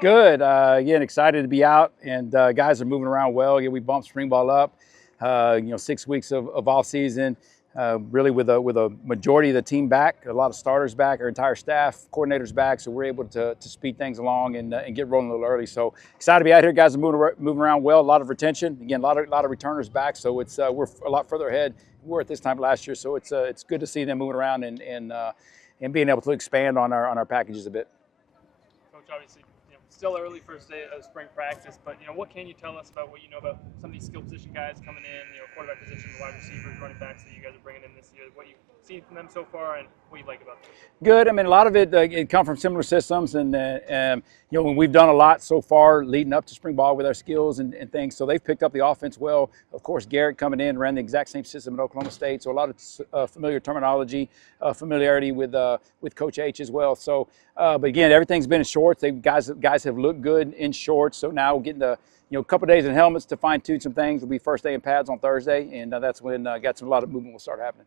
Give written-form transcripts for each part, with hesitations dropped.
Good. Again, excited to be out, and guys are moving around well. Again, we bumped spring ball up. 6 weeks of off season, really with a majority of the team back, a lot of starters back, our entire staff, coordinators back, so we're able to speed things along and get rolling a little early. So excited to be out here. Guys are moving around well. A lot of retention. Again, a lot of returners back, so it's we're a lot further ahead. We were at this time last year, so it's good to see them moving around and being able to expand on our packages a bit. Coach, obviously, still early first day of spring practice, but what can you tell us about what you know about some of these skill position guys coming in, quarterback position, wide receivers, running backs that you guys are bringing in this year, what you've seen from them so far, and what you like about them? Good. I mean, a lot of it come from similar systems, and we've done a lot so far leading up to spring ball with our skills and things. So they've picked up the offense well. Of course, Garrett coming in ran the exact same system at Oklahoma State, so a lot of familiar terminology, familiarity with Coach H as well. So, but again, everything's been in shorts. Guys have looked good in shorts. So now we're getting a couple days in helmets to fine tune some things. It'll be first day in pads on Thursday, and that's when a lot of movement will start happening.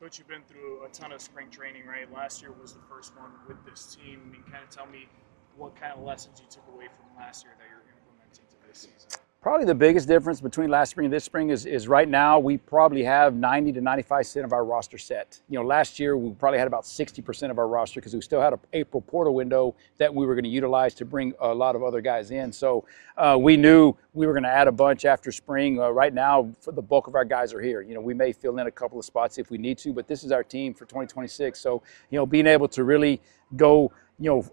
Coach, you've been through a ton of spring training, right? Last year was the first one with this team. I mean, kind of tell me what kind of lessons you took away from last year that you're implementing to this season. Probably the biggest difference between last spring and this spring is right now we probably have 90 to 95% of our roster set. Last year we probably had about 60% of our roster because we still had an April portal window that we were going to utilize to bring a lot of other guys in. So we knew we were going to add a bunch after spring. Right now, for the bulk of our guys are here. We may fill in a couple of spots if we need to, but this is our team for 2026. So being able to really go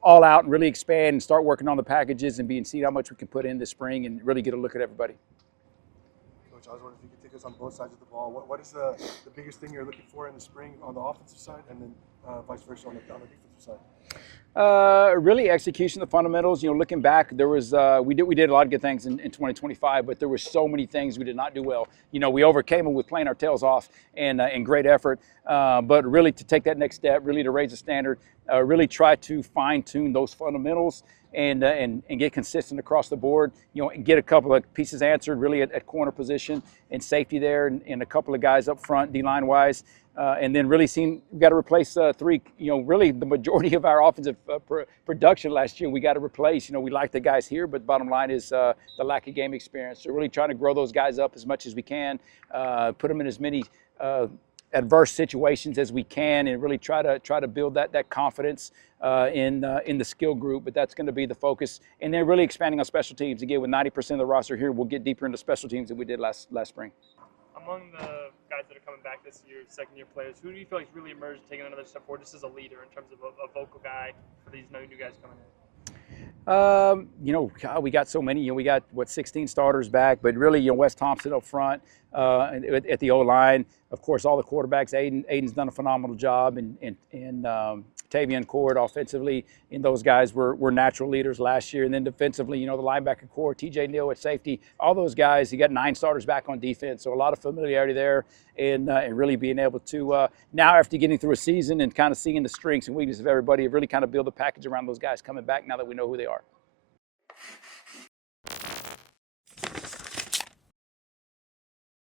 all out and really expand and start working on the packages and see how much we can put in this spring and really get a look at everybody. Coach, I was wondering if you could take us on both sides of the ball. What is the biggest thing you're looking for in the spring on the offensive side, and then vice versa on the defensive side? Really execution, the fundamentals. Looking back, there was we did a lot of good things in 2025, but there were so many things we did not do well. We overcame them with playing our tails off and great effort. But really to take that next step, really to raise the standard, really try to fine tune those fundamentals and get consistent across the board. And get a couple of pieces answered really at corner position and safety there, and a couple of guys up front D-line wise. And then really we've got to replace three, really the majority of our offensive production last year we got to replace. We like the guys here, but bottom line is the lack of game experience. So really trying to grow those guys up as much as we can, put them in as many adverse situations as we can, and really try to build that confidence in the skill group. But that's going to be the focus. And then really expanding on special teams. Again, with 90% of the roster here, we'll get deeper into special teams than we did last spring. Among the guys that are coming back this year, second-year players, who do you feel like really emerged, taking another step forward just as a leader in terms of a vocal guy for these new guys coming in? We got so many. We got 16 starters back, but really, Wes Thompson up front at the O-line. Of course, all the quarterbacks. Aiden's done a phenomenal job, and Tavian Cord offensively, and those guys were natural leaders last year. And then defensively, the linebacker core, TJ Neal at safety, all those guys. You got 9 starters back on defense, so a lot of familiarity there, and really being able to now, after getting through a season and kind of seeing the strengths and weaknesses of everybody, really kind of build a package around those guys coming back now that we know who they are.